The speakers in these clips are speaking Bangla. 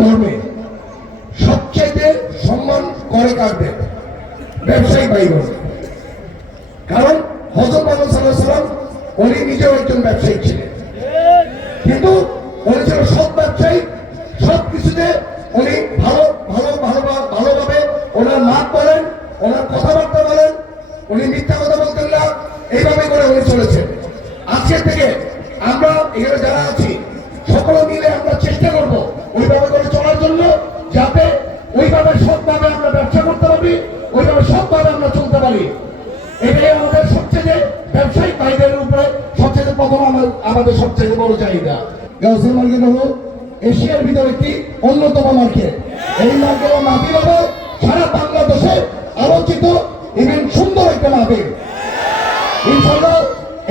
ধর্মে সবচেয়ে সম্মান করে কাটবে ব্যবসায়ী ভাইবোন। কারণ হযরত মুহাম্মদ সাল্লাল্লাহু আলাইহি ওয়াসাল্লাম উনি নিজেও একজন ব্যবসায়ী ছিলেন, কিন্তু উনি ছিল সৎ ব্যবসায়ী। সবকিছুতে উনি ভালোভাবে ওনার মাত বলেন, ওনার কথাবার্তা বলেন, উনি মিথ্যা কথা বলতেন না, এইভাবে করে উনি চলেছেন। আজকে থেকে আমরা এখানে যারা আছি সকলে মিলে আমরা চেষ্টা করব ওইভাবে করে চলার জন্য, যাতে ওইভাবে সৎভাবে আমরা ব্যবসা করতে পারি, ওইভাবে সৎভাবে আমরা চলতে পারি। এটাই আমাদের সবচেয়ে ব্যবসায়িক ভাইদের উপরে সবচেয়ে প্রথম আমাদের সবচেয়ে বড় চাহিদা। গাউসিয়া মার্কেট হলো এশিয়ার ভিতরে একটি অন্যতম মার্কেট। এই মার্কেটের মাহফিল হবে সারা বাংলাদেশে আলোচিত ইভেন সুন্দর একটা মাহফিল। ইনশাআল্লাহ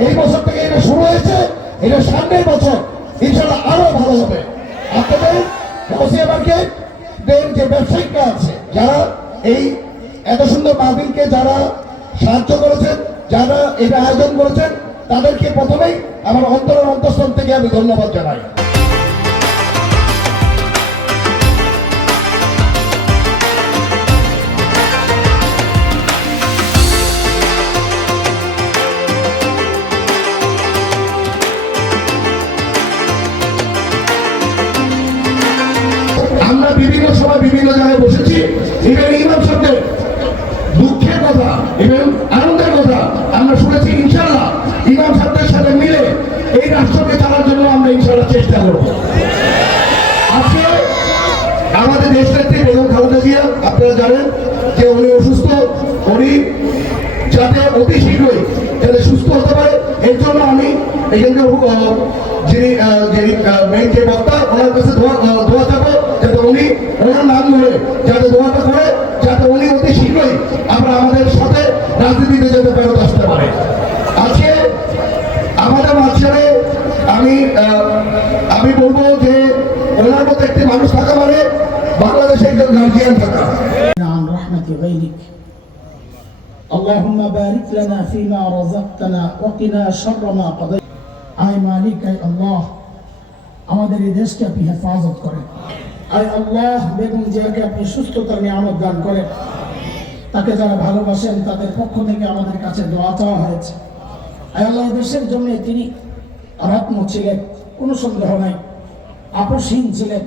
এই বছর থেকে এটা শুরু হয়েছে, এটা সামনের বছর ইনশাআল্লাহ আরো ভালো হবে। আপনাদের গাউসিয়া মার্কেট যে ব্যবসায়িকরা আছে, যারা এই এত সুন্দর মাহফিলকে যারা সাহায্য করেছেন, যারা এটা আয়োজন করেছেন, তাদেরকে প্রথমেই আমার অন্তরের অন্তঃস্থল থেকে আমি ধন্যবাদ জানাই। আমরা বিভিন্ন সময় বিভিন্ন জায়গায় বসেছি, ইভেন ইমাম সাহেবের দুঃখের কথা এবং আনন্দের কথা আমরা শুনেছি। ইনশাআল্লাহ ইমাম সাহেবের সাথে মিলে এই রাষ্ট্রকে চালার জন্য আমরা ইনশাআল্লাহ চেষ্টা করব। আজকে আমাদের দেশনেত্রী বেগম খালেদা জিয়া, আপনারা জানেন যে উনি অসুস্থ, উনি যাতে অতি শীঘ্রই যাতে সুস্থ হতে পারে, এর জন্য আমি এখানকার যিনি মেইন যে বক্তা, ওনার কাছে দোয়া চাবো যাতে উনি ওনার নাম ধরে যাতে দোয়াটা করে, যাতে উনি অতি শীঘ্রই আমরা আমাদের সাথে রাজনীতিতে যাতে ফেরত আসতে পারে। আজকে আমাদের মাঝখানে আমি বলবো যে ওনার মতো একটি মানুষ থাকা মানে বাংলাদেশে একজন গার্জিয়ান থাকা। اللهم بارك لنا فيما رزقتنا وقنا شر ما قضيت। আয় মালিক, আয় আল্লাহ, আমাদের এই দেশকে আপনি হেফাজত করেন। আয় আল্লাহ, বেগম জিয়াকে আপনি সুস্থতার নিয়ামত দান করেন। তাকে যারা ভালোবাসেন তাদের পক্ষ থেকে আমাদের কাছে দোয়া চাওয়া হয়েছে। আয় আল্লাহ, দেশের জন্য তিনি রত্ন ছিলেন, কোনো সন্দেহ নাই। আপোষহীন ছিলেন,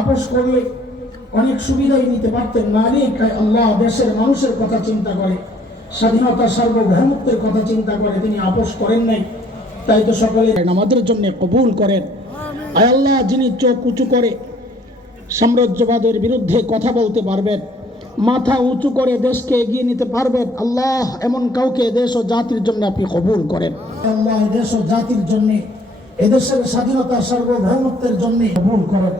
আপোষ করলে অনেক সুবিধাই নিতে পারতেন। মালিক, আয় আল্লাহ, দেশের মানুষের কথা চিন্তা করে, স্বাধীনতা সার্বভৌমত্বের কথা চিন্তা করে তিনি আপোষ করেন নাই। তাই তো সকলে আমাদের জন্য কবুল করেন। আয় আল্লাহ, যিনি চোখ উঁচু করে সাম্রাজ্যবাদের বিরুদ্ধে কথা বলতে পারবেন, মাথা উঁচু করে দেশকে এগিয়ে নিতে পারবেন, আল্লাহ এমন কাউকে দেশ ও জাতির জন্য আপনি কবুল করেন। আল্লাহ দেশ ও জাতির জন্য, এদেশের স্বাধীনতা সার্বভৌমত্বের জন্য কবুল করেন।